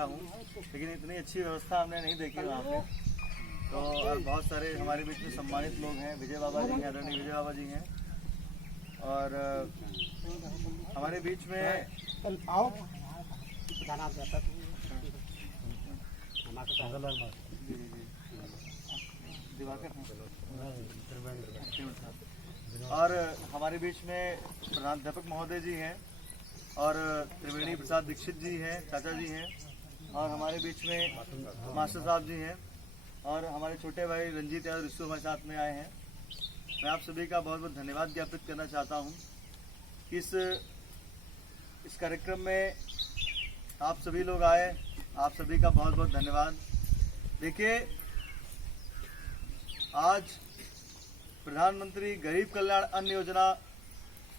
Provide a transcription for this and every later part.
आया हूँ, लेकिन इतनी अच्छी व्यवस्था हमने नहीं देखी वहाँ पे। तो और बहुत सारे हमारे बीच में सम्मानित लोग हैं, विजय बाबा जी हैं, आदरणीय विजय बाबा जी हैं, और हमारे बीच में और हमारे बीच में प्रधानाध्यापक महोदय जी हैं, और त्रिवेणी प्रसाद दीक्षित जी हैं, चाचा जी हैं, और हमारे बीच में मास्टर साहब जी हैं, और हमारे छोटे भाई रंजीत यादव रिश्तु हमारे साथ में आए हैं। मैं आप सभी का बहुत बहुत धन्यवाद ज्ञापित करना चाहता हूं। इस कार्यक्रम में आप सभी लोग आए, आप सभी का बहुत बहुत धन्यवाद। देखिए, आज प्रधानमंत्री गरीब कल्याण अन्न योजना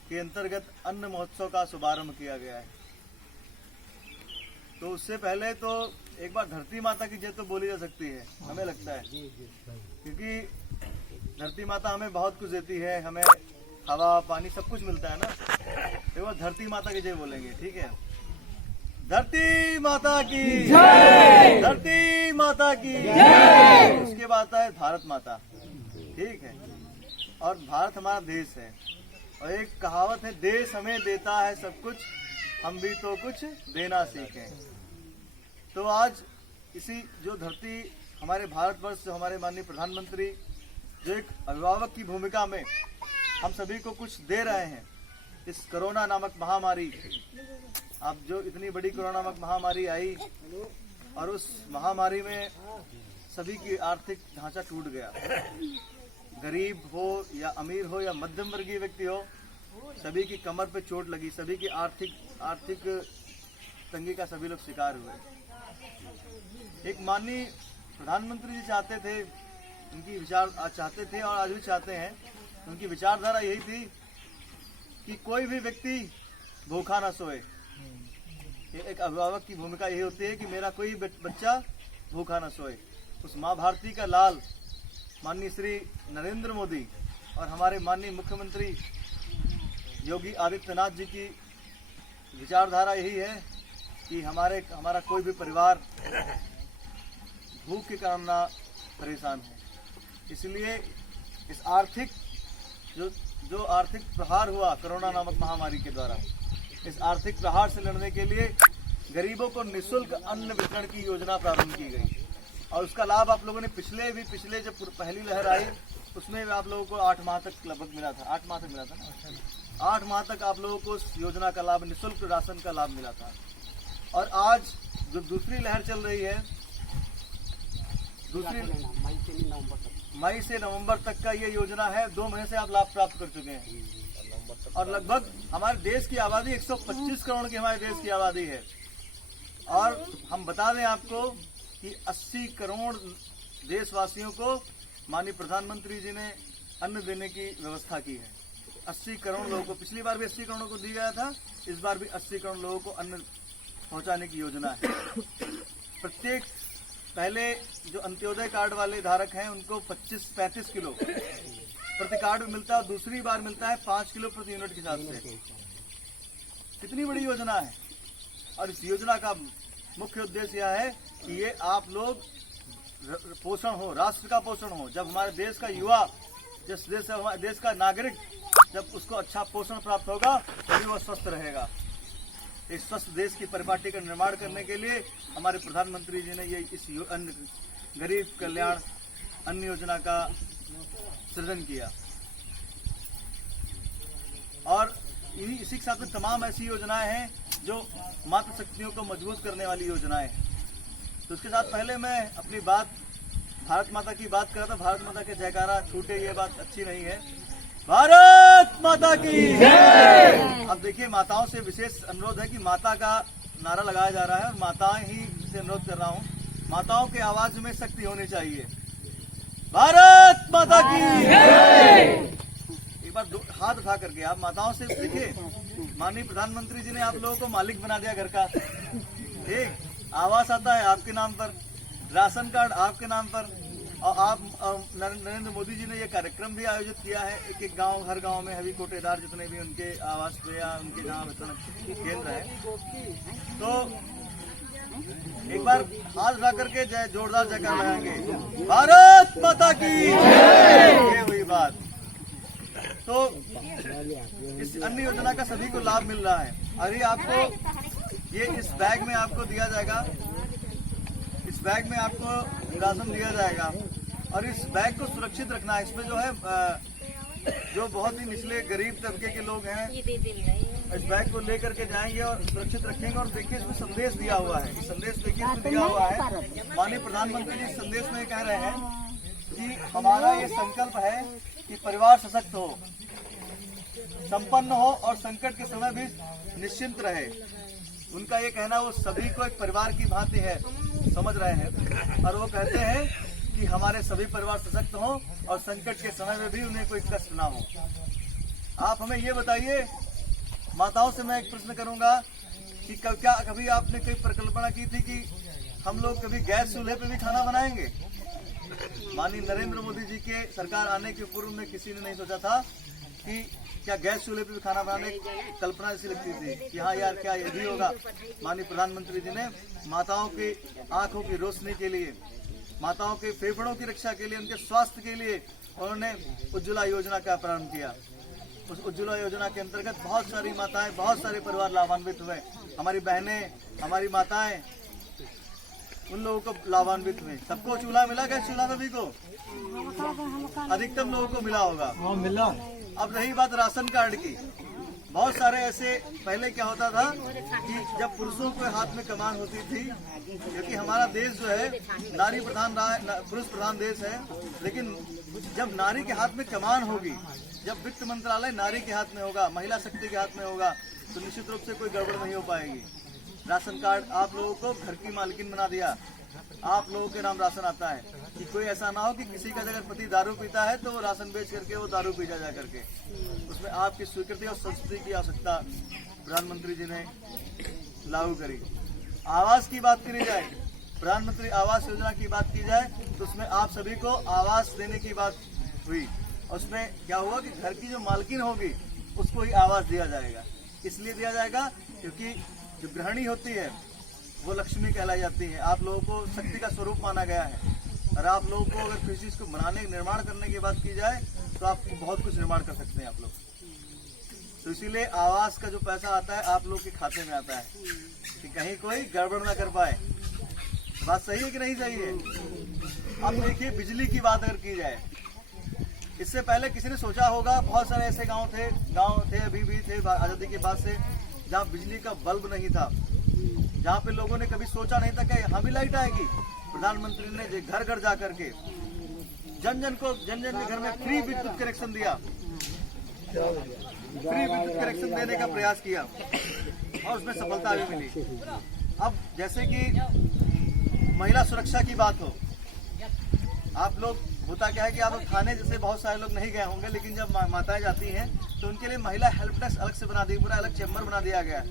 के अंतर्गत अन्न महोत्सव का शुभारंभ किया गया है। तो उससे पहले तो एक बार धरती माता की जय तो बोली जा सकती है, हमें लगता है, क्योंकि धरती माता हमें बहुत कुछ देती है, हमें हवा पानी सब कुछ मिलता है ना। एक बार धरती माता की जय बोलेंगे, ठीक है? धरती माता की जय, धरती माता की जय। उसके बाद आता है भारत माता, ठीक है? और भारत हमारा देश है, और एक कहावत है, देश हमें देता है सब कुछ, हम भी तो कुछ देना सीखें। तो आज इसी जो धरती हमारे भारतवर्ष, हमारे माननीय प्रधानमंत्री जो एक अभिभावक की भूमिका में हम सभी को कुछ दे रहे हैं, इस कोरोना नामक महामारी, अब जो इतनी बड़ी कोरोना नामक महामारी आई, और उस महामारी में सभी की आर्थिक ढांचा टूट गया। गरीब हो या अमीर हो या मध्यम वर्गीय व्यक्ति हो, सभी की कमर पे चोट लगी, सभी की आर्थिक तंगी का सभी लोग शिकार हुए। एक माननीय प्रधानमंत्री जी चाहते थे, उनकी विचार चाहते थे और आज भी चाहते हैं, उनकी विचारधारा यही थी कि कोई भी व्यक्ति भूखा ना सोए। एक अभिभावक की भूमिका यही होती है कि मेरा कोई बच्चा भूखा ना सोए। उस माँ भारती का लाल माननीय श्री नरेंद्र मोदी और हमारे माननीय मुख्यमंत्री योगी आदित्यनाथ जी की विचारधारा यही है कि हमारा कोई भी परिवार भूख के कारण ना परेशान हो। इसलिए इस आर्थिक जो आर्थिक प्रहार हुआ कोरोना नामक महामारी के द्वारा, इस आर्थिक प्रहार से लड़ने के लिए गरीबों को निःशुल्क अन्न वितरण की योजना प्रारंभ की गई, और उसका लाभ आप लोगों ने पिछले जब पहली लहर आई उसमें आप लोगों को 8 माह तक लगभग मिला था, 8 माह तक मिला था ना, 8 माह तक आप लोगों को उस योजना का लाभ, निःशुल्क राशन का लाभ मिला था। और आज जो दूसरी लहर चल रही है, मई से नवंबर तक का ये योजना है, 2 महीने से आप लाभ प्राप्त कर चुके हैं। और लगभग हमारे देश की आबादी 125 करोड़ की हमारे देश की आबादी है, और हम बता दें आपको कि 80 करोड़ देशवासियों को माननीय प्रधानमंत्री जी ने अन्न देने की व्यवस्था की है। 80 करोड़ लोगों को, पिछली बार भी 80 करोड़ को दिया गया था, इस बार भी 80 करोड़ लोगों को अन्न पहुंचाने की योजना है। प्रत्येक पहले जो अंत्योदय कार्ड वाले धारक हैं उनको 35 किलो प्रति कार्ड मिलता है, और दूसरी बार मिलता है 5 किलो प्रति यूनिट के हिसाब से। कितनी बड़ी योजना है। और इस योजना का मुख्य उद्देश्य यह है कि ये आप लोग पोषण हो, राष्ट्र का पोषण हो। जब हमारे देश का युवा, जिस देश से हमारे देश का नागरिक, जब उसको अच्छा पोषण प्राप्त होगा तभी वह स्वस्थ रहेगा। इस स्वस्थ देश की परिपाटी का निर्माण करने के लिए हमारे प्रधानमंत्री जी ने ये इस गरीब कल्याण अन्न योजना का सृजन किया, और इसी के साथ में तमाम ऐसी योजनाएं हैं जो मातृ शक्तियों को मजबूत करने वाली योजनाएं हैं। तो उसके साथ पहले मैं अपनी बात भारत माता की बात कर रहा था। भारत माता के जयकारा छूटे, ये बात अच्छी नहीं है। भारत माता की जय। अब देखिए, माताओं से विशेष अनुरोध है कि माता का नारा लगाया जा रहा है, और माताएं ही से अनुरोध कर रहा हूँ, माताओं के आवाज में शक्ति होनी चाहिए। भारत माता की जय। एक बार हाथ उठा करके आप माताओं से देखिए, माननीय प्रधानमंत्री जी ने आप लोगों को मालिक बना दिया घर का। ठीक, आवास आता है आपके नाम पर, राशन कार्ड आपके नाम पर, और आप नरेंद्र मोदी जी ने ये कार्यक्रम भी आयोजित किया है। एक गांव, हर गांव में हवी कोटेदार जितने भी उनके आवास पे या उनके जहाँ वितरण केंद्र है, तो एक बार हाथ उठा करके जय जोरदार जयकार लगाएंगे, भारत माता की ये हुई बात। तो इस अन्न योजना का सभी को लाभ मिल रहा है। अभी आपको ये इस बैग में आपको दिया जाएगा, इस बैग में आपको राशन दिया जाएगा और इस बैग को सुरक्षित रखना है। इसमें जो है जो बहुत ही निचले गरीब तबके के लोग हैं इस बैग को लेकर के जाएंगे और सुरक्षित रखेंगे। और देखिए इसमें संदेश दिया हुआ है, इस संदेश देखिए इसमें दिया हुआ है। माननीय प्रधानमंत्री जी इस संदेश में कह रहे हैं कि हमारा ये संकल्प है कि परिवार सशक्त हो, संपन्न हो और संकट के समय भी निश्चिंत रहे। उनका ये कहना वो सभी को एक परिवार की भांति है, समझ रहे हैं। और वो कहते हैं कि हमारे सभी परिवार सशक्त हों और संकट के समय में भी उन्हें कोई कष्ट ना हो। आप हमें ये बताइए, माताओं से मैं एक प्रश्न करूंगा कि क्या कभी आपने कोई परिकल्पना की थी कि हम लोग कभी गैस चूल्हे पे भी खाना बनाएंगे? माननीय नरेंद्र मोदी जी के सरकार आने के पूर्व में किसी ने नहीं सोचा था कि क्या गैस चूल्हे पे भी खाना बनाने की कल्पना ऐसी लगती थी कि हाँ यार क्या ये भी होगा। माननीय प्रधानमंत्री जी ने माताओं की आंखों की रोशनी के लिए, माताओं के फेफड़ों की रक्षा के लिए, उनके स्वास्थ्य के लिए उन्होंने उज्ज्वला योजना का प्रारंभ किया। उस उज्ज्वला योजना के अंतर्गत बहुत सारी माताएं, बहुत सारे परिवार लाभान्वित हुए। हमारी बहनें, हमारी माताएं, उन लोगों को लाभान्वित हुए। सबको चूल्हा मिला, गैस चूल्हा सभी को, अधिकतम लोगों को मिला होगा। मिला। अब रही बात राशन कार्ड की, बहुत सारे ऐसे पहले क्या होता था कि जब पुरुषों के हाथ में कमान होती थी, क्योंकि हमारा देश जो है नारी प्रधान, पुरुष प्रधान देश है, लेकिन जब नारी के हाथ में कमान होगी, जब वित्त मंत्रालय नारी के हाथ में होगा, महिला शक्ति के हाथ में होगा, तो निश्चित रूप से कोई गड़बड़ नहीं हो पाएगी। राशन कार्ड आप लोगों को घर की मालकिन बना दिया, आप लोगों के नाम राशन आता है कि कोई ऐसा ना हो कि किसी का अगर पति दारू पीता है तो वो राशन बेच करके वो दारू पी जा करके। उसमें आपकी स्वीकृति और संस्कृति की आवश्यकता प्रधानमंत्री जी ने लागू करी। आवास की बात करी जाए, प्रधानमंत्री आवास योजना की बात की जाए तो उसमें आप सभी को आवास देने की बात हुई। उसमें क्या हुआ कि घर की जो मालकिन होगी उसको ही आवास दिया जाएगा। इसलिए दिया जाएगा क्योंकि जो गृहिणी होती है वो लक्ष्मी कहलाई जाती है। आप लोगों को शक्ति का स्वरूप माना गया है और आप लोगों को अगर किसी चीज को बनाने, निर्माण करने की बात की जाए तो आप बहुत कुछ निर्माण कर सकते हैं आप लोग। तो इसीलिए आवास का जो पैसा आता है आप लोग के खाते में आता है कि कहीं कोई गड़बड़ ना कर पाए। बात सही है कि नहीं सही है? अब देखिए बिजली की बात अगर की जाए, इससे पहले किसी ने सोचा होगा, बहुत सारे ऐसे गांव थे अभी भी थे आजादी के बाद से, जहाँ बिजली का बल्ब नहीं था, जहाँ पे लोगों ने कभी सोचा नहीं था कि यहाँ भी लाइट आएगी। प्रधानमंत्री ने घर घर जा करके जन जन के घर में फ्री विद्युत कनेक्शन दिया, फ्री विद्युत कनेक्शन देने का प्रयास किया और उसमें सफलता भी मिली। अब जैसे कि महिला सुरक्षा की बात हो, आप लोग होता क्या है कि आप थाने जैसे बहुत सारे लोग नहीं गए होंगे, लेकिन जब माताएं जाती हैं तो उनके लिए महिला हेल्प डेस्क अलग से बना दी, पूरा अलग चैम्बर बना दिया गया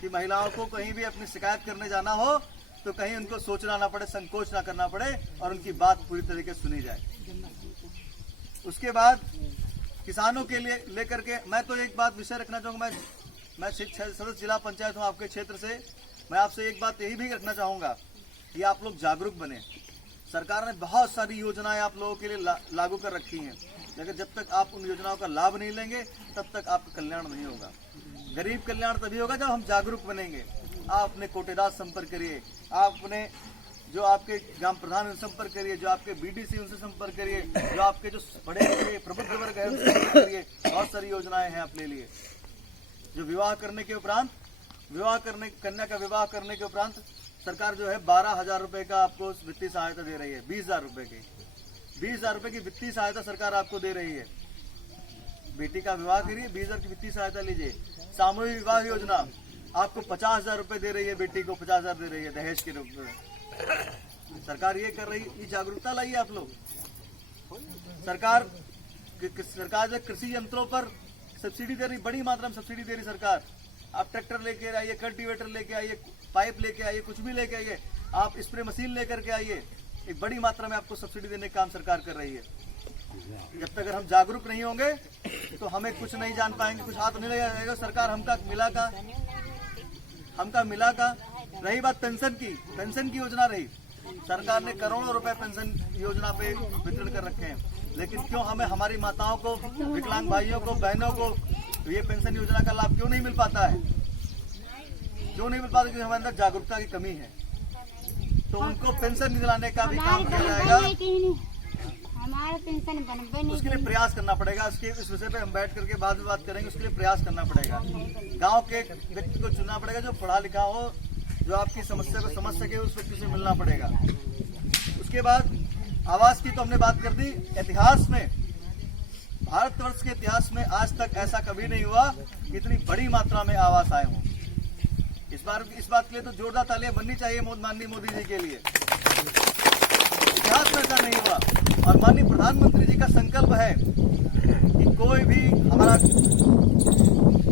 कि महिलाओं को कहीं भी अपनी शिकायत करने जाना हो तो कहीं उनको सोचना ना पड़े, संकोच ना करना पड़े और उनकी बात पूरी तरीके से सुनी जाए। उसके बाद किसानों के लिए लेकर के मैं तो एक बात विषय रखना चाहूँगा, मैं सदस्य जिला पंचायत हूँ आपके क्षेत्र से, मैं आपसे एक बात यही भी रखना चाहूँगा कि आप लोग जागरूक बने। सरकार ने बहुत सारी योजनाएं आप लोगों के लिए लागू कर रखी हैं, लेकिन जब तक आप उन योजनाओं का लाभ नहीं लेंगे तब तक आपका कल्याण नहीं होगा। गरीब कल्याण तभी होगा जब हम जागरूक बनेंगे। आप अपने कोटेदार संपर्क करिए, आप अपने जो आपके ग्राम प्रधान उनसे संपर्क करिए, जो आपके बीडीसी उनसे संपर्क करिए, जो आपके जो बड़े बड़े प्रबुद्ध वर्ग है उनसे संपर्क करिए। बहुत सारी योजनाएं हैं अपने लिए। जो विवाह करने के उपरांत, कन्या का विवाह करने के उपरांत सरकार जो है 12,000 रुपए का आपको वित्तीय सहायता दे रही है। 20,000 रुपए की 20,000 रुपए की वित्तीय सहायता सरकार आपको दे रही है। बेटी का विवाह करिए, 20,000 की वित्तीय सहायता लीजिए। सामूहिक विवाह योजना आपको 50,000 रुपए दे रही है, बेटी को 50,000 दे रही है दहेज के रूप में। सरकार ये कर रही, ये जागरूकता लाइए आप लोग। सरकार जो कृषि यंत्रों पर सब्सिडी दे रही, बड़ी मात्रा में सब्सिडी दे रही सरकार। आप ट्रैक्टर लेके आइए, कल्टीवेटर लेके आइए, पाइप लेके आइए, कुछ भी लेके आइए, आप स्प्रे मशीन लेकर के आइए। एक बड़ी मात्रा में आपको सब्सिडी देने का काम सरकार कर रही है। जब तक अगर हम जागरूक नहीं होंगे तो हमें कुछ नहीं जान पाएंगे, कुछ हाथ नहीं लगाएगा। सरकार हमका मिला का रही बात पेंशन की योजना रही, सरकार ने करोड़ों रुपए पेंशन योजना पे वितरण कर रखे हैं, लेकिन क्यों हमें हमारी माताओं को, विकलांग भाइयों को, बहनों को ये पेंशन योजना का लाभ क्यों नहीं मिल पाता है? क्यों नहीं मिल पाता? क्योंकि हमारे अंदर जागरूकता की कमी है। तो उनको पेंशन दिलाने का भी काम किया जाएगा, हमारा पेंशन बनबे नहीं, उसके लिए प्रयास करना पड़ेगा। इस विषय पे हम बैठ करके बाद में बात करेंगे। उसके लिए प्रयास करना पड़ेगा, गांव के व्यक्ति को चुनना पड़ेगा जो पढ़ा लिखा हो, जो आपकी समस्या को समझ सके, उस व्यक्ति से मिलना पड़ेगा। उसके बाद आवास की तो हमने बात कर दी। इतिहास में, भारतवर्ष के इतिहास में आज तक ऐसा कभी नहीं हुआ कि इतनी बड़ी मात्रा में आवास आए हों। इस बात के लिए तो जोरदार तालियां बननी चाहिए माननीय मोदी जी के लिए। इतिहास में ऐसा नहीं हुआ। और माननीय प्रधानमंत्री जी का संकल्प है कि कोई भी हमारा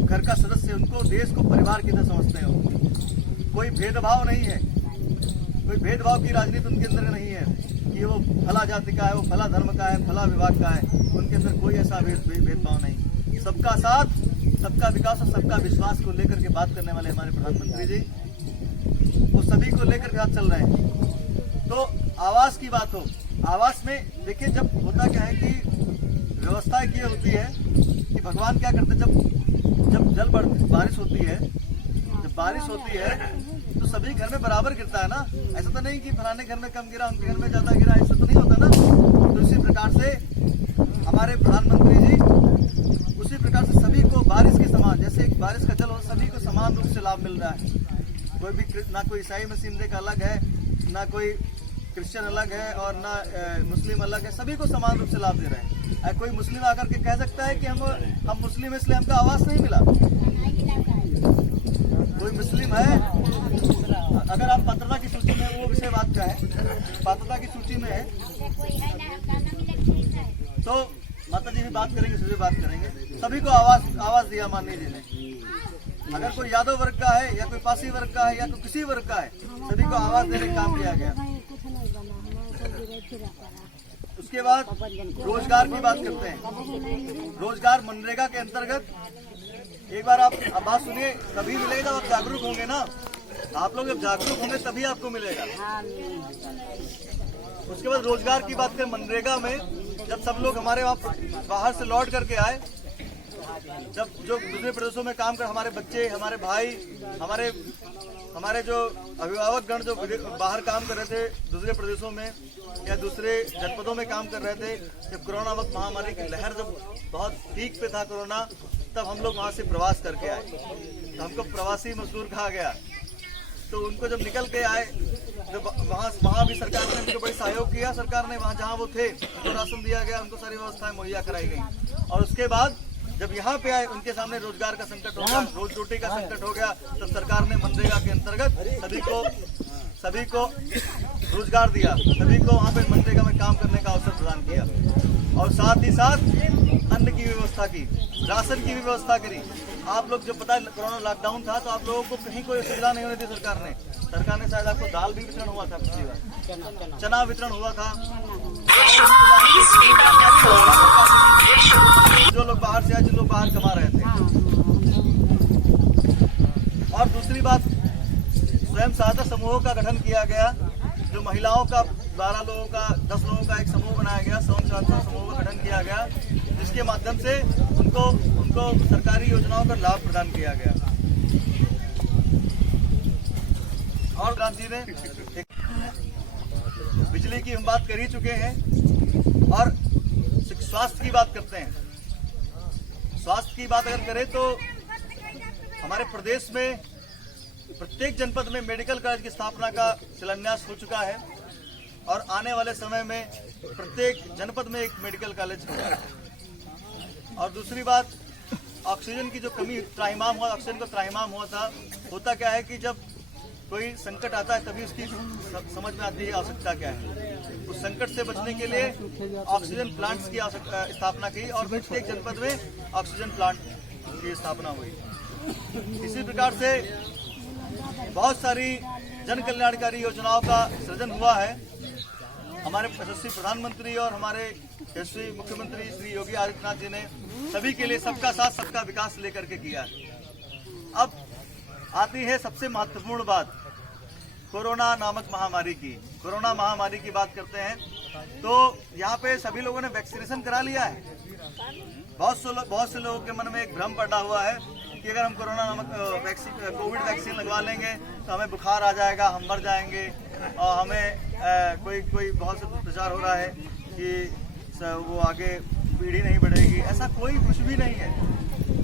घर का सदस्य, उनको देश को परिवार की तरह समझते हो। कोई भेदभाव नहीं है, कोई भेदभाव की राजनीति उनके अंदर नहीं है कि वो फला जाति का है, वो फला धर्म का है, फला विभाग का है। उनके अंदर कोई ऐसा भेदभाव नहीं। सबका साथ, सबका विकास और सबका विश्वास को लेकर के बात करने वाले हमारे प्रधानमंत्री जी, वो सभी को लेकर के साथ चल रहे हैं। तो आवास की बात हो, आवास में देखिए, जब होता क्या है कि व्यवस्था ये होती है कि भगवान क्या करते, जब बारिश होती है, जब बारिश होती है तो सभी घर में बराबर गिरता है ना। ऐसा तो नहीं कि फलाने घर में कम गिरा, उनके घर में ज्यादा गिरा, ऐसा तो नहीं होता ना। तो इसी प्रकार से हमारे प्रधानमंत्री जी, उसी प्रकार से सभी को बारिश के समान, जैसे एक बारिश का जल हो, सभी को समान रूप से लाभ मिल रहा है। कोई भी, ना कोई ईसाई मसीह का अलग है, ना कोई क्रिश्चियन अलग है, और ना मुस्लिम अलग है, सभी को समान रूप से लाभ दे रहे हैं। कोई मुस्लिम आकर के कह सकता है कि हम मुस्लिम इसलिए हमको आवास नहीं मिला। कोई मुस्लिम है, अगर आप पात्रता की सूची में, वो विषय बात का है, पात्रता की सूची में है तो माता जी भी बात करेंगे, सभी बात करेंगे। सभी को आवास दिया माननीय जी ने। अगर कोई यादव वर्ग का है, या कोई पासी वर्ग का है, या कोई किसी वर्ग का है, सभी को आवास देने का काम किया गया। उसके बाद रोजगार की बात करते हैं। रोजगार मनरेगा के अंतर्गत, एक बार आप बात सुनिए, तभी मिलेगा जब आप जागरूक होंगे ना। आप लोग जब जागरूक होंगे तभी आपको मिलेगा। उसके बाद रोजगार की बात करें, मनरेगा में जब सब लोग हमारे वहाँ बाहर से लौट करके आए, जब जो दूसरे प्रदेशों में काम कर, हमारे बच्चे, हमारे भाई, हमारे जो अभिभावक गण जो बाहर काम कर रहे थे दूसरे प्रदेशों में या दूसरे जनपदों में काम कर रहे थे, जब कोरोना वक्त महामारी की लहर जब बहुत पीक पे था कोरोना, तब हम लोग वहाँ से प्रवास करके आए। तो हमको प्रवासी मजदूर कहा गया। तो उनको जब निकल के आए, तो वहाँ भी सरकार ने उनको बड़ी सहयोग किया। सरकार ने वहाँ जहाँ वो थे उनको राशन दिया गया, उनको सारी व्यवस्थाएं मुहैया कराई गई। और उसके बाद जब यहाँ पे आए, उनके सामने रोजगार का संकट हो गया, रोज रोटी का संकट हो गया, तब सरकार ने मनरेगा के अंतर्गत सभी को रोजगार दिया, सभी को वहाँ पे मनरेगा में काम करने का अवसर प्रदान किया। और साथ ही साथ अन्न की व्यवस्था की, राशन की भी व्यवस्था करी। आप लोग जब पता है कोरोना लॉकडाउन था, तो आप लोगों को कहीं कोई सुविधा नहीं होनी थी। सरकार ने शायद आपको दाल भी वितरण हुआ था, पिछली बार चना वितरण हुआ था। जो लोग बाहर से आए, जिन लोग बाहर कमा रहे थे। और दूसरी बात, स्वयं सहायता समूहों का गठन किया गया, जो महिलाओं का 12 लोगों का, 10 लोगों का एक समूह बनाया गया, स्वयं सहायता समूह का गठन किया गया, जिसके माध्यम से उनको सरकारी योजनाओं का लाभ प्रदान किया गया। और गांधी ने बिजली की हम बात कर ही चुके हैं। और स्वास्थ्य की बात करते हैं। स्वास्थ्य की बात अगर करें तो हमारे प्रदेश में प्रत्येक जनपद में मेडिकल कॉलेज की स्थापना का शिलान्यास हो चुका है, और आने वाले समय में प्रत्येक जनपद में एक मेडिकल कॉलेज होगा। और दूसरी बात, ऑक्सीजन की जो कमी त्राहिमाम हुआ, ऑक्सीजन का त्राहिमाम हुआ था। होता क्या है कि जब कोई संकट आता है तभी उसकी समझ में आती है आवश्यकता क्या है। उस संकट से बचने के लिए ऑक्सीजन प्लांट्स की स्थापना की, और प्रत्येक जनपद में ऑक्सीजन प्लांट की स्थापना हुई। इसी प्रकार से बहुत सारी जन कल्याणकारी योजनाओं का सृजन हुआ है। हमारे यशस्वी प्रधानमंत्री और हमारे यशस्वी मुख्यमंत्री श्री योगी आदित्यनाथ जी ने सभी के लिए सबका साथ सबका विकास लेकर के किया है। अब आती है सबसे महत्वपूर्ण बात कोरोना नामक महामारी की, कोरोना महामारी की बात करते हैं तो यहाँ पे सभी लोगों ने वैक्सीनेशन करा लिया है। बहुत से लोगों के मन में एक भ्रम पड़ा हुआ है कि अगर हम कोरोना नामक कोविड वैक्सीन लगवा लेंगे तो हमें बुखार आ जाएगा, हम मर जाएंगे और हमें कोई बहुत से प्रचार हो रहा है कि वो आगे पीढ़ी नहीं बढ़ेगी। ऐसा कोई कुछ भी नहीं है।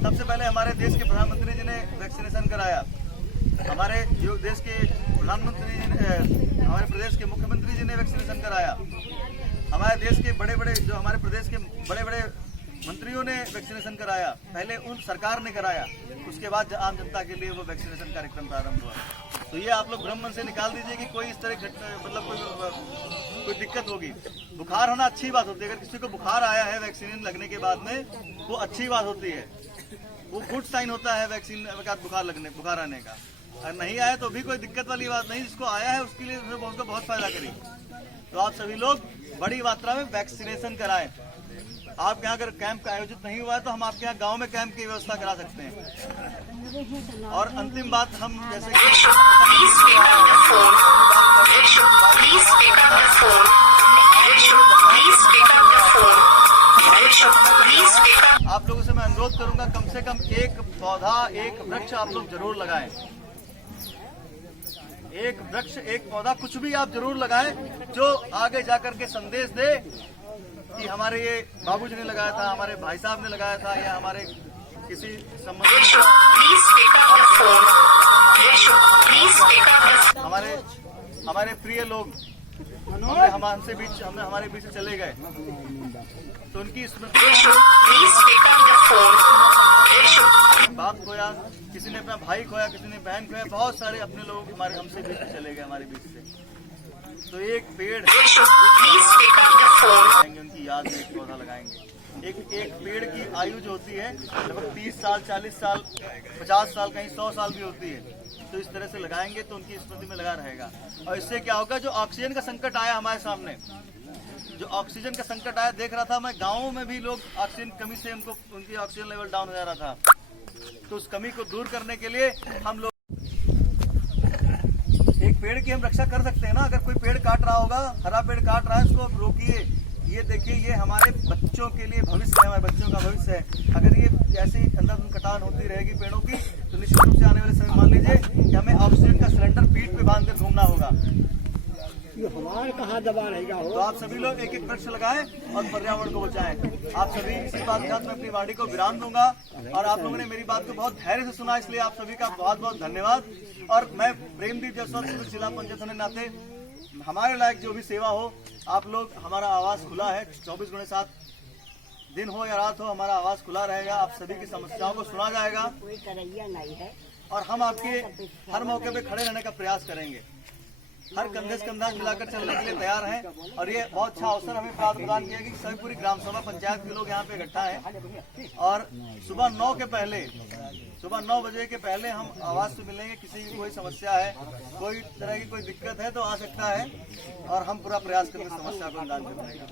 सबसे पहले हमारे देश के प्रधानमंत्री जी ने वैक्सीनेशन कराया, हमारे जो देश के प्रधानमंत्री जी ने, हमारे प्रदेश के मुख्यमंत्री जी ने वैक्सीनेशन कराया, हमारे देश के हमारे प्रदेश के बड़े बड़े मंत्रियों ने वैक्सीनेशन कराया। पहले उन सरकार ने कराया, उसके बाद आम जनता के लिए वो वैक्सीनेशन कार्यक्रम प्रारंभ हुआ। तो ये आप लोग भ्रम मन से निकाल दीजिए कि कोई इस तरह कोई दिक्कत होगी। बुखार होना अच्छी बात होती है। अगर किसी को बुखार आया है वैक्सीन लगने के बाद में, वो अच्छी बात होती है, वो गुड साइन होता है वैक्सीन का बुखार आने का। अगर नहीं आया तो भी कोई दिक्कत वाली बात नहीं, जिसको आया है उसके लिए उसको बहुत फायदा करेगी। तो आप सभी लोग बड़ी मात्रा में वैक्सीनेशन कराएं। आपके यहाँ अगर कैंप आयोजित नहीं हुआ है तो हम आपके यहाँ गांव में कैंप की व्यवस्था करा सकते हैं। और अंतिम बात, हम जैसे आप लोगों से मैं अनुरोध करूंगा, कम से कम एक पौधा, एक वृक्ष आप लोग जरूर लगाएं। एक वृक्ष, एक पौधा, कुछ भी आप जरूर लगाएं जो आगे जाकर के संदेश दे कि हमारे ये बाबूजी ने लगाया था, हमारे भाई साहब ने लगाया था, या हमारे किसी हमारे प्रिय लोग हमारे बीच से चले गए, तो उनकी स्मृति बाप खोया, किसी ने अपना भाई खोया, किसी ने बहन खोया, बहुत सारे अपने लोग हमारे हमसे बीच से चले गए, हमारे बीच से। तो एक पेड़ लगाएंगे, उनकी याद में एक पौधा लगाएंगे। एक पेड़ की आयु जो होती है लगभग 30 साल, 40 साल, 50 साल, कहीं 100 साल भी होती है। तो इस तरह से लगाएंगे तो उनकी स्मृति में लगा रहेगा। और इससे क्या होगा, जो ऑक्सीजन का संकट आया हमारे सामने, जो ऑक्सीजन का संकट आया, देख रहा था मैं गाँव में भी लोग ऑक्सीजन कमी से उनकी ऑक्सीजन लेवल डाउन हो जा रहा था। तो उस कमी को दूर करने के लिए हम लोग एक पेड़ की हम रक्षा कर सकते हैं ना। अगर कोई पेड़ काट रहा होगा, हरा पेड़ काट रहा है, उसको रोकिए। ये देखिए, ये हमारे बच्चों के लिए भविष्य है, हमारे बच्चों का भविष्य है। अगर ये ऐसी अंधाधुंध कटान होती रहेगी पेड़ों की, तो निश्चित रूप से आने वाले समय मान लीजिए कि हमें ऑक्सीजन का सिलेंडर पीठ पे बांध कर घूमना होगा। हमारे कहाँ दबा रहेगा। तो आप सभी लोग एक एक वृक्ष लगाएं और पर्यावरण को बचाएं। आप सभी इसी बात के साथ मैं अपनी वाणी को विराम दूंगा। और आप लोगों ने मेरी बात को बहुत धैर्य से सुना, इसलिए आप सभी का बहुत बहुत धन्यवाद। और मैं प्रेमदीप जायसवाल जिला पंचायत होने नाते हमारे लायक जो भी सेवा हो, आप लोग, हमारा आवाज खुला है, 24/7 दिन हो या रात हो, हमारा आवाज खुला रहेगा। आप सभी की समस्याओं को सुना जाएगा और हम आपके हर मौके पे खड़े रहने का प्रयास करेंगे। हर कंधे से कंधा मिलाकर चलने के लिए तैयार हैं। और ये बहुत अच्छा अवसर हमें प्राप्त प्रदान किया कि सभी पूरी ग्राम सभा पंचायत के लोग यहाँ पे इकट्ठा हैं। और सुबह 9 बजे के पहले हम आवाज से मिलेंगे। किसी की कोई समस्या है, कोई तरह की कोई दिक्कत है तो आ सकता है, और हम पूरा प्रयास करेंगे समस्या को निदान करने का।